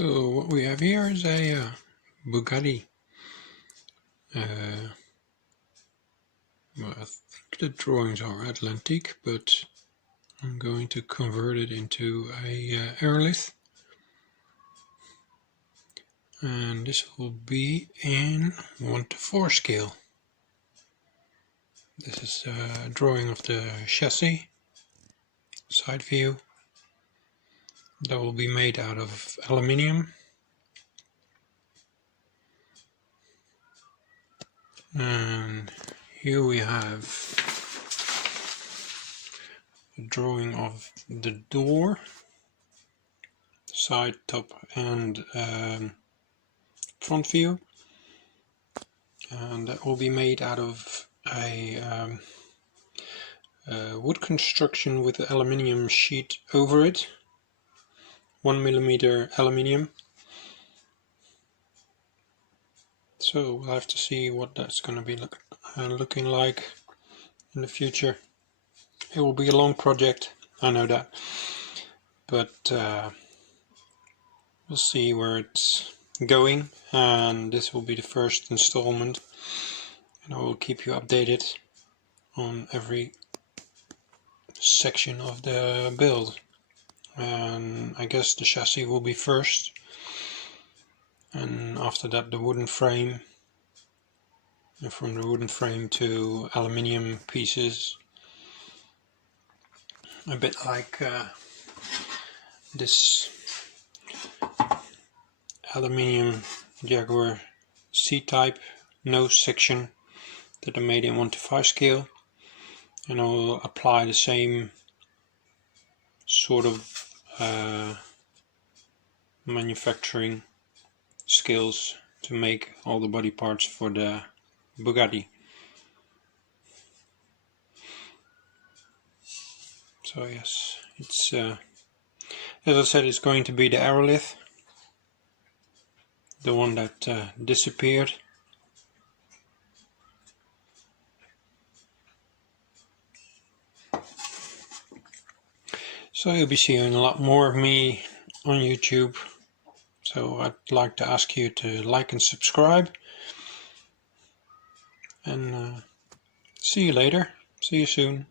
So what we have here is a Bugatti. Well, I think the drawings are Atlantic, but I'm going to convert it into a Aérolith. And this will be in 1:4 scale. This is a drawing of the chassis, side view. That will be made out of aluminium. And here we have a drawing of the door, side, top and front view. And that will be made out of a wood construction with the aluminium sheet over it, 1mm aluminium. So we'll have to see what that's going to be looking like in the future. It will be a long project, I know that, but we'll see where it's going, and this will be the first installment, and I will keep you updated on every section of the build. And I guess the chassis will be first, and after that the wooden frame, and from the wooden frame to aluminium pieces, a bit like this aluminium Jaguar C-type nose section that I made in 1:5 scale, and I will apply the same sort of manufacturing skills to make all the body parts for the Bugatti. So yes, it's as I said, it's going to be the Aérolith, the one that disappeared. So you'll be seeing a lot more of me on YouTube. So I'd like to ask you to like and subscribe. And see you later. See you soon.